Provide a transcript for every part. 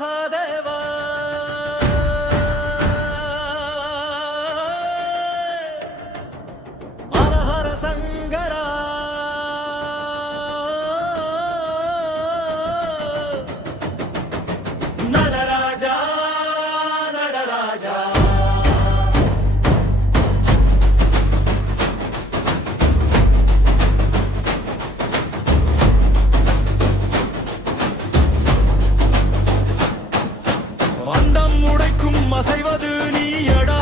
மகாதேவா ஹர ஹர சங்கரா நடராஜா நடராஜா அண்டம் உடைக்கும் அசைவது நீயடா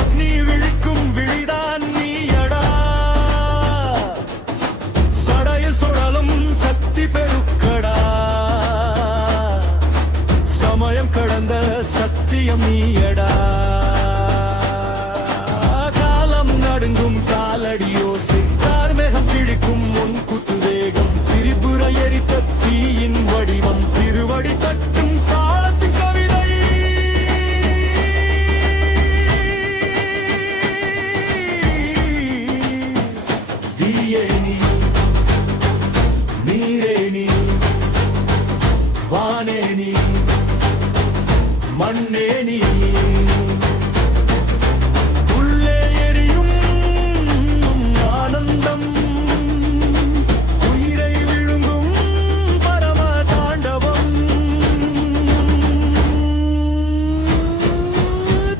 அக்னி விழிக்கும் விழிதான் நீயடா சடையில் சுழலும் சக்தி பெருக்கடா சமயம் கடந்த சத்தியம் நீயடா காலம் நடுங்கும் காலடியோசை கார்மேகம் கிழிக்கும் முன் குத்துவேகம் திரிபுர எரித்த தீயின் வடிவம் திருவடி தட்டும் காலத்து கவிதை தீயே நீ நீரே நீ வானே நீ மண்ணே நீ உள்ளே எரியும் ஆனந்தம் உயிரை விழுங்கும் பரம தாண்டவம்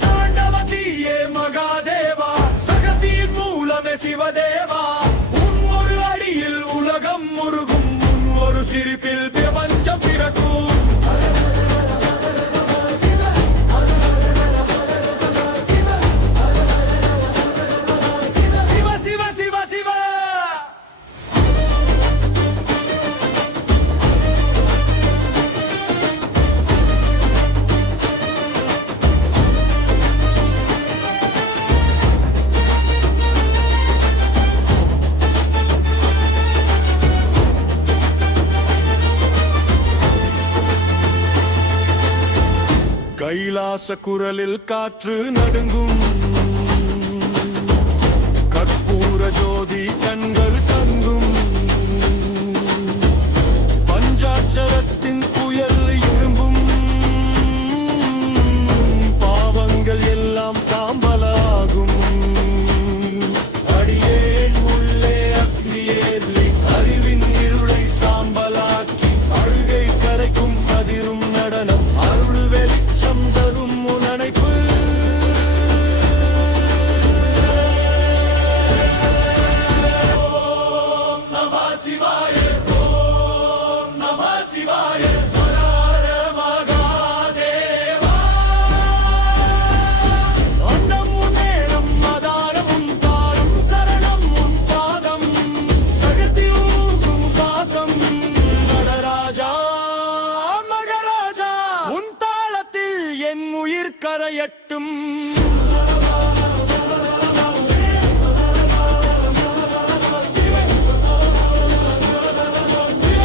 தாண்டவதியே மகாதேவா சகத்தின் மூலமே சிவதேவா உன் ஒரு அடியில் உலகம் முருகும் உன் ஒரு சிரிப்பில் பிரபஞ்சம் பிறக்கும் கைலாச குரலில் காற்று நடுங்கும் கற்பூர ஜோதி கண்கள் தங்கும் பஞ்சாட்சரத்தின் புயல் இரும்பும் பாவங்கள் எல்லாம் சாம்பலாகும் அடியேன் உள்ளே அக்னியேறி அறிவின் இருளை சாம்பலாக்கி அழுகை கரைக்கும் அதிரும் நடனம் அருள் வெளிச்சம் தரும் உனனைப்பு ஓம் நம சிவாய ஓம் நம சிவாய ஹர ஹர மகாதேவா அண்டம் உன் நேரம் ஆதாரம் உன் தாரம் சரணம் உன் பாதம் சகத்தி ஊசும் சுவாசம் நடராஜா மகராஜா உன் தாளத்தில் என் உயிர் கரையட்டும்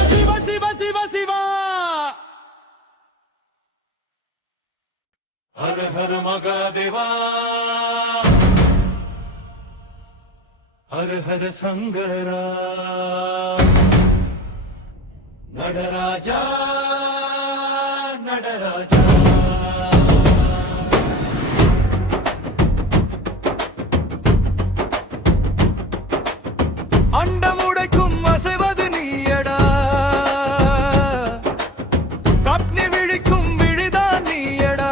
சிவ சிவ சிவ சிவா ஹர ஹர மகாதேவா ஹர ஹர சங்கரா நடராஜா நடராஜா அண்டம் உடைக்கும் அசைவது நீயடா அக்னி விழிக்கும் விழிதான் நீயடா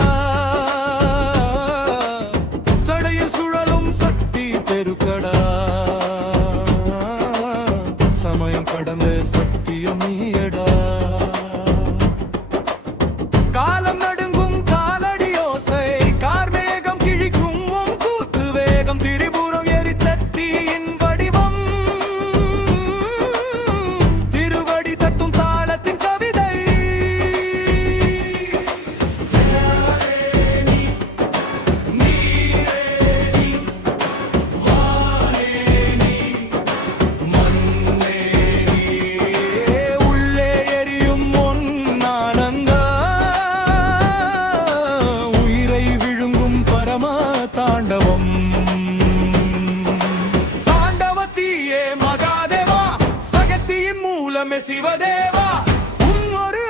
சடையில் சுழலும் சக்தி பெருக்கடா சமயம் கடந்த சத்தியம் நீயடா காலம் நடுங்கும் காலடியோசை கார்மேகம் கிழிக்கும் உன் கூத்து வேகம் திரிபுரம் எரித்த தீயின் வடிவம் திருவடி தட்டும் தாளத்தின் கவிதை உள்ளே எரியும் ஒன்னானந்த உயிரை விழுங்கும் பரம தாண்டவம் தாண்டவத்தியே மகாதேவா சகத்தியின் மூலமே சிவதேவா உன் ஒரு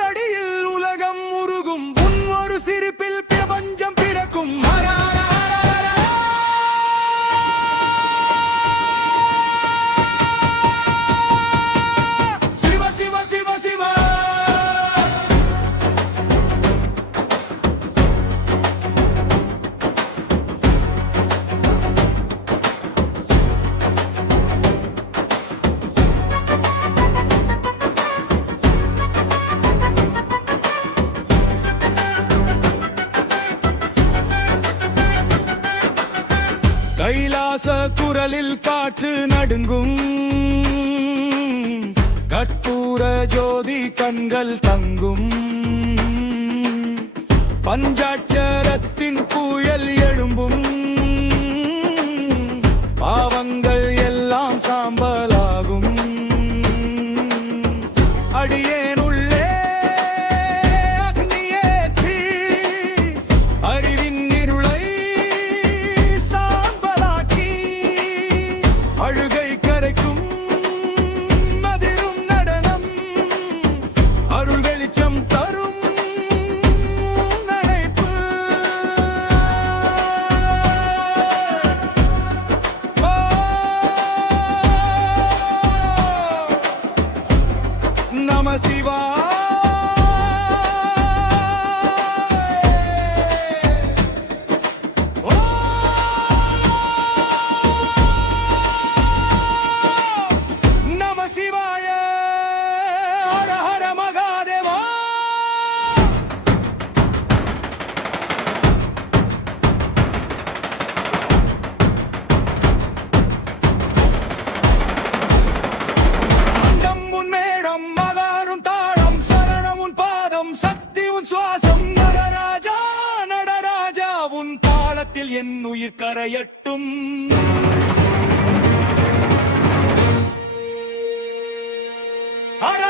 கைலாச குரலில் காற்று நடுங்கும் கற்பூர ஜோதி கண்கள் தங்கும் பஞ்சாட்சரத்தின் புயல் எழும்பும் பாவங்கள் எல்லாம் சாம்பலாகும் அடியேன் உள்ளே அக்னியேற்றி அறிவின் இருளை சாம்பலாக்கி அழுகை கரைக்கும் அதிரும் நடனம் அருள் வெளிச்சம் தரும் நடைப்பு நம சிவாய நம சிவாய ஹர ஹர மகாதேவா அண்டம் உன் மேடம் மகாரும் தாளம் சரணம் உன் பாதம் சக்தி உன் சுவாசம் நடராஜா நடராஜா உன் தாளத்தில் என் உயிர் கரையட்டும் ஹர